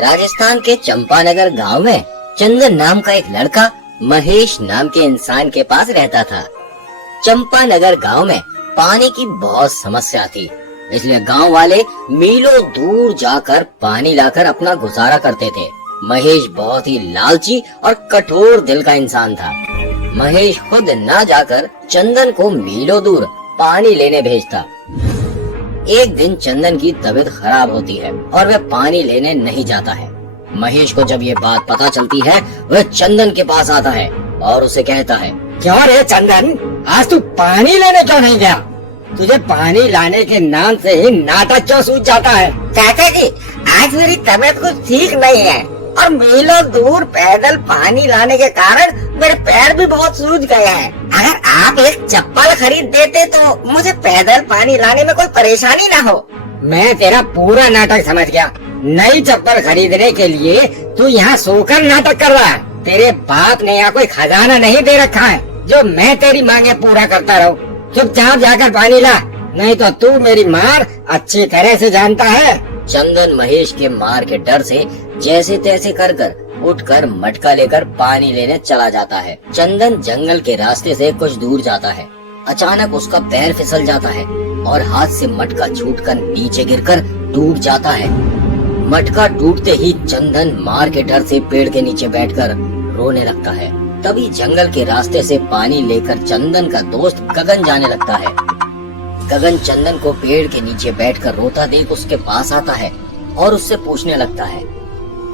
राजस्थान के चंपानगर गांव में चंदन नाम का एक लड़का महेश नाम के इंसान के पास रहता था। चंपानगर गांव में पानी की बहुत समस्या थी, इसलिए गांव वाले मीलों दूर जाकर पानी लाकर अपना गुजारा करते थे। महेश बहुत ही लालची और कठोर दिल का इंसान था। महेश खुद न जाकर चंदन को मीलों दूर पानी लेने भेजता। एक दिन चंदन की तबीयत खराब होती है और वह पानी लेने नहीं जाता है। महेश को जब ये बात पता चलती है, वह चंदन के पास आता है और उसे कहता है, क्यों रे चंदन, आज तू पानी लेने क्यों नहीं गया? तुझे पानी लाने के नाम से ही नाटक क्यों सूझ जाता है? चाचा जी, आज मेरी तबीयत कुछ ठीक नहीं है और मीलों दूर पैदल पानी लाने के कारण मेरे पैर भी बहुत सूज गए हैं। अगर आप एक चप्पल खरीद देते तो मुझे पैदल पानी लाने में कोई परेशानी ना हो। मैं तेरा पूरा नाटक समझ गया। नई चप्पल खरीदने के लिए तू यहाँ सोकर नाटक कर रहा है। तेरे बाप ने यहाँ कोई खजाना नहीं दे रखा है जो मैं तेरी मांगे पूरा करता रहूं। चुपचाप जाकर पानी ला, नहीं तो तू मेरी मार अच्छी तरह से जानता है। चंदन महेश के मार के डर से जैसे तैसे कर उठकर मटका लेकर पानी लेने चला जाता है। चंदन जंगल के रास्ते से कुछ दूर जाता है। अचानक उसका पैर फिसल जाता है और हाथ से मटका छूटकर नीचे गिरकर टूट जाता है। मटका टूटते ही चंदन मार के डर से पेड़ के नीचे बैठकर रोने लगता है। तभी जंगल के रास्ते से पानी लेकर चंदन का दोस्त गगन जाने लगता है। गगन चंदन को पेड़ के नीचे बैठकर रोता देख उसके पास आता है और उससे पूछने लगता है,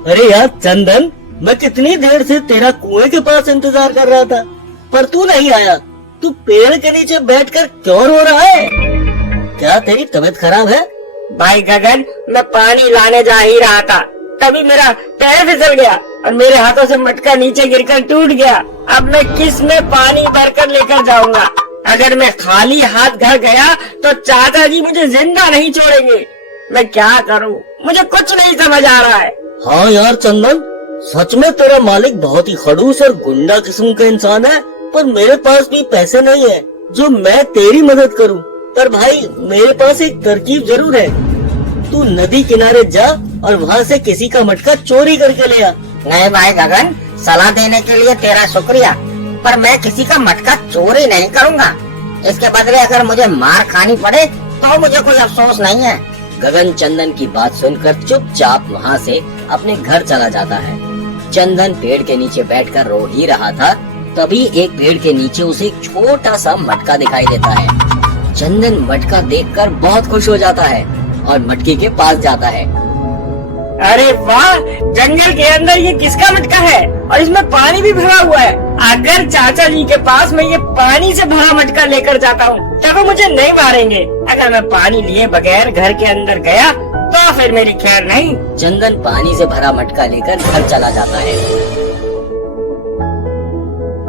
अरे यार चंदन, मैं कितनी देर से तेरा कुएं के पास इंतजार कर रहा था, पर तू नहीं आया। तू पेड़ के नीचे बैठकर क्यों रो रहा है? क्या तेरी तबीयत खराब है? भाई गगन, मैं पानी लाने जा ही रहा था, तभी मेरा पैर फिसल गया और मेरे हाथों से मटका नीचे गिरकर टूट गया। अब मैं किस में पानी भरकर लेकर जाऊंगा? अगर मैं खाली हाथ घर गया तो चाचा जी मुझे जिंदा नहीं छोड़ेंगे। मैं क्या करूं? मुझे कुछ नहीं समझ आ रहा है। हाँ यार चंदन, सच में तेरा मालिक बहुत ही खड़ूस और गुंडा किस्म का इंसान है, पर मेरे पास भी पैसे नहीं है जो मैं तेरी मदद करूं। पर भाई, मेरे पास एक तरकीब जरूर है। तू नदी किनारे जा और वहाँ से किसी का मटका चोरी करके ले आ। नहीं भाई गगन, सलाह देने के लिए तेरा शुक्रिया, पर मैं किसी का मटका चोरी नहीं करूँगा। इसके बदले अगर मुझे मार खानी पड़े तो मुझे कोई अफसोस नहीं है। गगन चंदन की बात सुनकर चुपचाप वहाँ से अपने घर चला जाता है। चंदन पेड़ के नीचे बैठकर रो ही रहा था, तभी एक पेड़ के नीचे उसे एक छोटा सा मटका दिखाई देता है। चंदन मटका देखकर बहुत खुश हो जाता है और मटके के पास जाता है। अरे वाह, जंगल के अंदर ये किसका मटका है और इसमें पानी भी भरा हुआ है। अगर चाचा जी के पास मैं ये पानी से भरा मटका लेकर जाता हूँ तब वो मुझे नहीं मारेंगे। अगर मैं पानी लिए बगैर घर के अंदर गया तो फिर मेरी खैर नहीं। चंदन पानी से भरा मटका लेकर घर चला जाता है।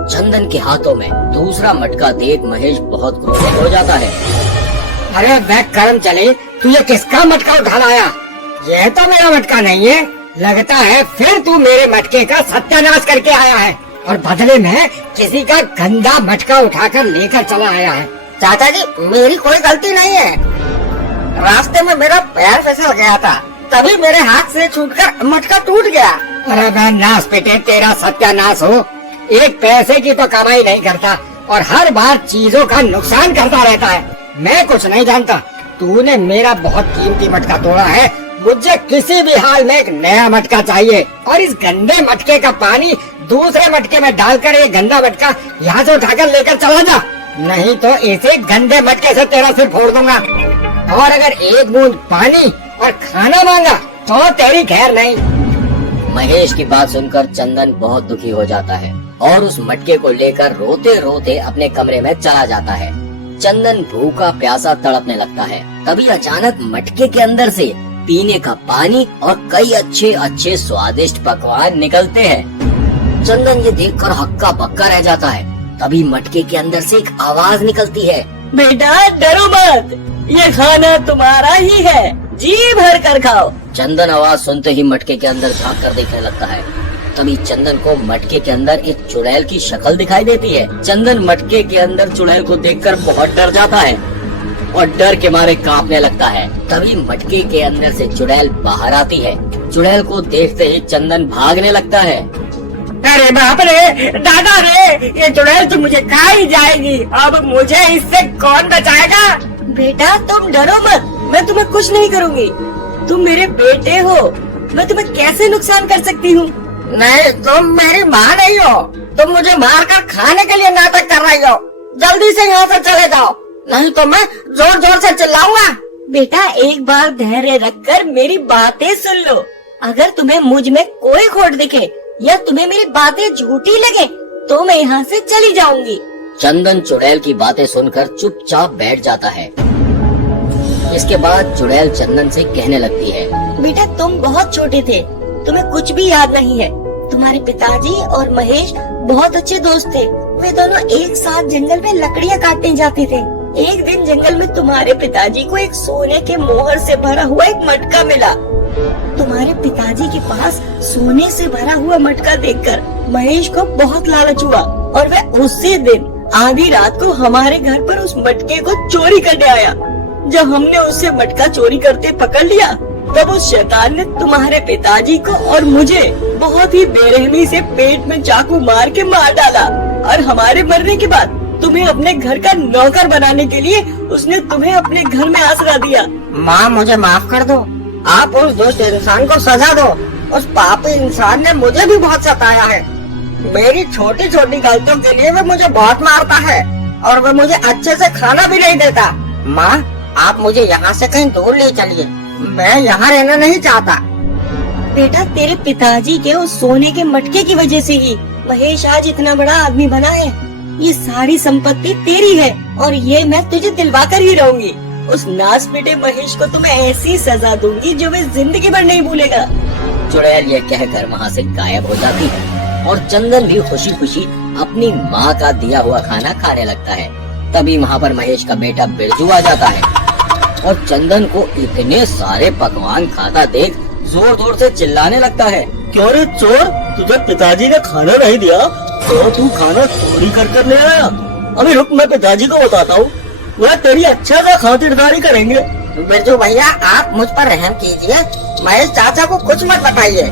चंदन के हाथों में दूसरा मटका देख महेश बहुत क्रोधित हो जाता है। अरे वह कर्म चले, तू ये किसका मटका उठा लाया? यह तो मेरा मटका नहीं है। लगता है फिर तू मेरे मटके का सत्यानाश करके आया है और बदले में किसी का गंदा मटका उठाकर लेकर चला आया है। चाचा जी, मेरी कोई गलती नहीं है। रास्ते में मेरा पैर फिसल गया था, तभी मेरे हाथ से छूटकर मटका टूट गया। अरे वह नाश बेटे, तेरा सत्यानाश हो। एक पैसे की तो कमाई नहीं करता और हर बार चीजों का नुकसान करता रहता है। मैं कुछ नहीं जानता। तूने मेरा बहुत कीमती मटका तोड़ा है। मुझे किसी भी हाल में एक नया मटका चाहिए और इस गंदे मटके का पानी दूसरे मटके में डालकर ये गंदा मटका यहाँ से उठाकर लेकर चला जा, नहीं तो इसे गंदे मटके से तेरा सिर फोड़ दूंगा। और अगर एक बूंद पानी और खाना मांगा तो तेरी खैर नहीं। महेश की बात सुनकर चंदन बहुत दुखी हो जाता है और उस मटके को लेकर रोते रोते अपने कमरे में चला जाता है। चंदन भूखा प्यासा तड़पने लगता है। तभी अचानक मटके के अंदर से पीने का पानी और कई अच्छे अच्छे स्वादिष्ट पकवान निकलते हैं। चंदन ये देखकर हक्का बक्का रह जाता है। तभी मटके के अंदर से एक आवाज निकलती है, बेटा डरो मत, ये खाना तुम्हारा ही है, जी भर कर खाओ। चंदन आवाज सुनते ही मटके के अंदर झांक कर देखने लगता है। तभी चंदन को मटके के अंदर एक चुड़ैल की शक्ल दिखाई देती है। चंदन मटके के अंदर चुड़ैल को देखकर बहुत डर जाता है और डर के मारे कांपने लगता है। तभी मटके के अंदर से चुड़ैल बाहर आती है। चुड़ैल को देखते ही चंदन भागने लगता है। अरे बाप रे, दादा रे, ये चुड़ैल तो मुझे खा ही जाएगी। अब मुझे इससे कौन बचाएगा? बेटा तुम डरो मत, मैं तुम्हें कुछ नहीं करूंगी। तुम मेरे बेटे हो, मैं तुम्हें कैसे नुकसान कर सकती हूँ? नहीं, तुम मेरी माँ नहीं हो। तुम मुझे मारकर खाने के लिए नाटक कर रही हो। जल्दी से यहाँ से चले जाओ, नहीं तो मैं जोर जोर से चिल्लाऊंगा। बेटा एक बार धैर्य रखकर मेरी बातें सुन लो। अगर तुम्हें मुझ में कोई खोट दिखे या तुम्हें मेरी बातें झूठी लगे तो मैं यहाँ से चली जाऊंगी। चंदन चुड़ैल की बातें सुनकर चुपचाप बैठ जाता है। इसके बाद चुड़ैल चंदन से कहने लगती है, बेटा तुम बहुत छोटे थे, तुम्हें कुछ भी याद नहीं है। तुम्हारे पिताजी और महेश बहुत अच्छे दोस्त थे। वे दोनों एक साथ जंगल में लकड़ियाँ काटने जाते थे। एक दिन जंगल में तुम्हारे पिताजी को एक सोने के मोहर से भरा हुआ एक मटका मिला। तुम्हारे पिताजी के पास सोने से भरा हुआ मटका देखकर महेश को बहुत लालच हुआ और वह उसी दिन आधी रात को हमारे घर पर उस मटके को चोरी करने आया। जब हमने उससे मटका चोरी करते पकड़ लिया तब उस शैतान ने तुम्हारे पिताजी को और मुझे बहुत ही बेरहमी से पेट में चाकू मार के मार डाला और हमारे मरने के बाद तुम्हें अपने घर का नौकर बनाने के लिए उसने तुम्हें अपने घर में आसरा दिया। माँ मुझे माफ कर दो। आप उस दुष्ट इंसान को सजा दो। उस पापी इंसान ने मुझे भी बहुत सताया है। मेरी छोटी छोटी गलतियों के लिए वो मुझे बहुत मारता है और वो मुझे अच्छे से खाना भी नहीं देता। माँ आप मुझे यहाँ से कहीं दूर ले चलिए, मैं यहाँ रहना नहीं चाहता। बेटा तेरे पिताजी के उस सोने के मटके की वजह से ही महेश आज इतना बड़ा आदमी बना है। ये सारी संपत्ति तेरी है और ये मैं तुझे दिलवा कर ही रहूंगी। उस नास बेटे महेश को तो मैं ऐसी सजा दूंगी जो वे जिंदगी भर नहीं भूलेगा। चुड़ैल ये कहकर वहाँ से गायब हो जाती है और चंदन भी खुशी खुशी अपनी माँ का दिया हुआ खाना खाने लगता है। तभी वहाँ पर महेश का बेटा बिरजू आ जाता है और चंदन को इतने सारे पकवान खाता देख जोर जोर से चिल्लाने लगता है, क्यों रे चोर, तुझे पिताजी ने खाना नहीं दिया तो तू खाना चोरी कर कर ले आया। अभी रुक, मैं पिताजी को बताता हूँ, वह तेरी अच्छा सा खातिरदारी करेंगे। बिरजू भैया आप मुझ पर रहम कीजिए, महेश चाचा को कुछ मत बताइए,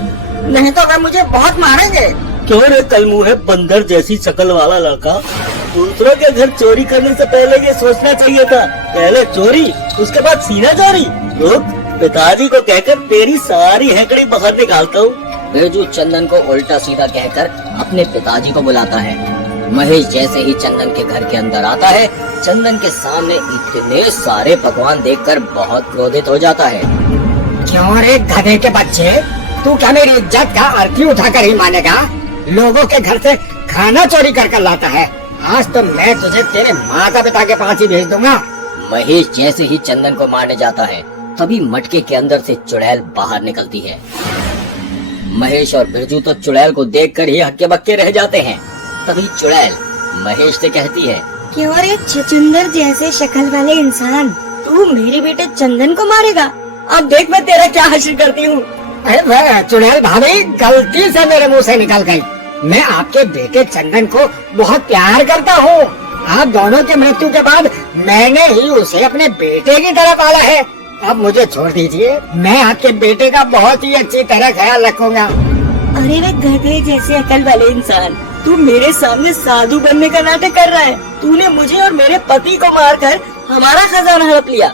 नहीं तो वे मुझे बहुत मारेंगे। क्यों रे कलमुँह बंदर जैसी शक्ल वाला लड़का, दूसरों के घर चोरी करने से पहले ये सोचना चाहिए था, पहले चोरी उसके बाद सीना चोरी। रुक, पिताजी को कहकर तेरी सारी हैकड़ी बाहर निकालता हूँ। बिरजू चंदन को उल्टा सीधा कहकर अपने पिताजी को बुलाता है। महेश जैसे ही चंदन के घर के अंदर आता है, चंदन के सामने इतने सारे पकवान देखकर बहुत क्रोधित हो जाता है। क्यों रे गधे के बच्चे, तू क्या मेरी इज्जत का अर्थी उठाकर ही मानेगा? लोगों के घर से खाना चोरी कर कर लाता है। आज तो मैं तुझे तेरे माता पिता के पास ही भेज दूंगा। महेश जैसे ही चंदन को मारने जाता है तभी मटके के अंदर से चुड़ैल बाहर निकलती है। महेश और बिरजू तो चुड़ैल को देखकर ही हक्के बक्के रह जाते हैं। तभी चुड़ैल महेश से कहती है, क्यों रे छछुंदर जैसे शक्ल वाले इंसान, तू मेरे बेटे चंदन को मारेगा? अब देख मैं तेरा क्या हासिल करती हूँ। अरे वह चुड़ैल भाभी गलती से मेरे मुंह से निकल गई। मैं आपके बेटे चंदन को बहुत प्यार करता हूँ। आप दोनों के मृत्यु के बाद मैंने ही उसे अपने बेटे की तरह पाला है। अब मुझे छोड़ दीजिए, मैं आपके बेटे का बहुत ही अच्छी तरह ख्याल रखूंगा। अरे वे गधे जैसे अकल वाले इंसान, तू मेरे सामने साधु बनने का नाटक कर रहा है। तूने मुझे और मेरे पति को मारकर हमारा खजाना हड़प लिया।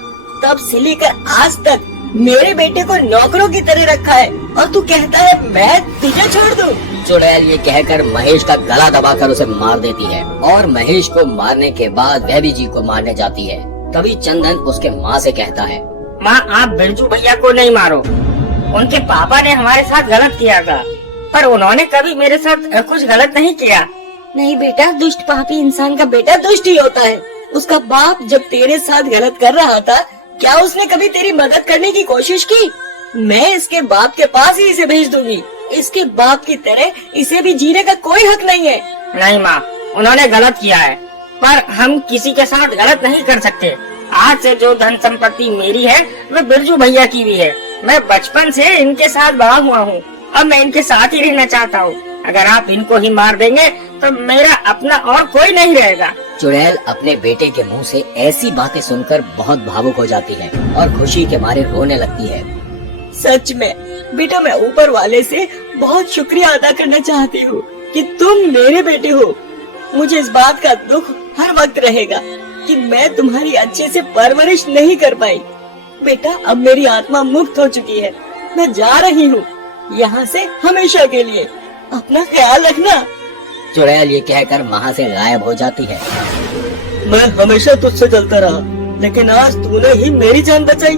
तब से लेकर आज तक मेरे बेटे को नौकरों की तरह रखा है और तू कहता है मैं तुझे छोड़ दूं। चुड़ैल ये कहकर महेश का गला दबाकर उसे मार देती है और महेश को मारने के बाद वह भी जी को मारने जाती है। तभी चंदन उसके माँ से कहता है, माँ आप बिरजू भैया को नहीं मारो, उनके पापा ने हमारे साथ गलत किया था, पर उन्होंने कभी मेरे साथ कुछ गलत नहीं किया। नहीं बेटा, दुष्ट पापी इंसान का बेटा दुष्ट ही होता है। उसका बाप जब तेरे साथ गलत कर रहा था, क्या उसने कभी तेरी मदद करने की कोशिश की? मैं इसके बाप के पास ही इसे भेज दूंगी। इसके बाप की तरह इसे भी जीने का कोई हक नहीं है। नहीं माँ, उन्होंने गलत किया है, पर हम किसी के साथ गलत नहीं कर सकते। आज से जो धन संपत्ति मेरी है वह बिरजू भैया की भी है। मैं बचपन से इनके साथ बड़ा हुआ हूँ, अब मैं इनके साथ ही रहना चाहता हूँ। अगर आप इनको ही मार देंगे तो मेरा अपना और कोई नहीं रहेगा। चुड़ैल अपने बेटे के मुंह से ऐसी बातें सुनकर बहुत भावुक हो जाती है और खुशी के मारे रोने लगती है। सच में बेटा मैं ऊपर वाले से बहुत शुक्रिया अदा करना चाहती हूँ कि तुम मेरे बेटे हो। मुझे इस बात का दुख हर वक्त रहेगा कि मैं तुम्हारी अच्छे से परवरिश नहीं कर पाई। बेटा अब मेरी आत्मा मुक्त हो चुकी है, मैं जा रही हूँ यहाँ से हमेशा के लिए। अपना ख्याल रखना। चुड़ैल ये कहकर वहाँ से गायब हो जाती है। मैं हमेशा तुझसे चलता रहा, लेकिन आज तूने ही मेरी जान बचाई।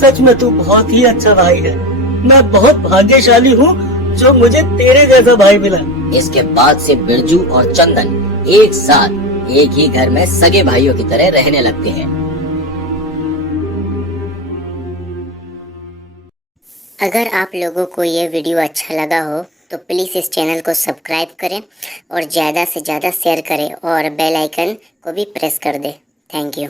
सच में तू बहुत ही अच्छा भाई है। मैं बहुत भाग्यशाली हूँ जो मुझे तेरे जैसा भाई मिला। इसके बाद से बिरजू और चंदन एक साथ एक ही घर में सगे भाइयों की तरह रहने लगते हैं। अगर आप लोगों को ये वीडियो अच्छा लगा हो तो प्लीज़ इस चैनल को सब्सक्राइब करें और ज़्यादा से ज़्यादा शेयर करें और बेल आइकन को भी प्रेस कर दें। Thank you.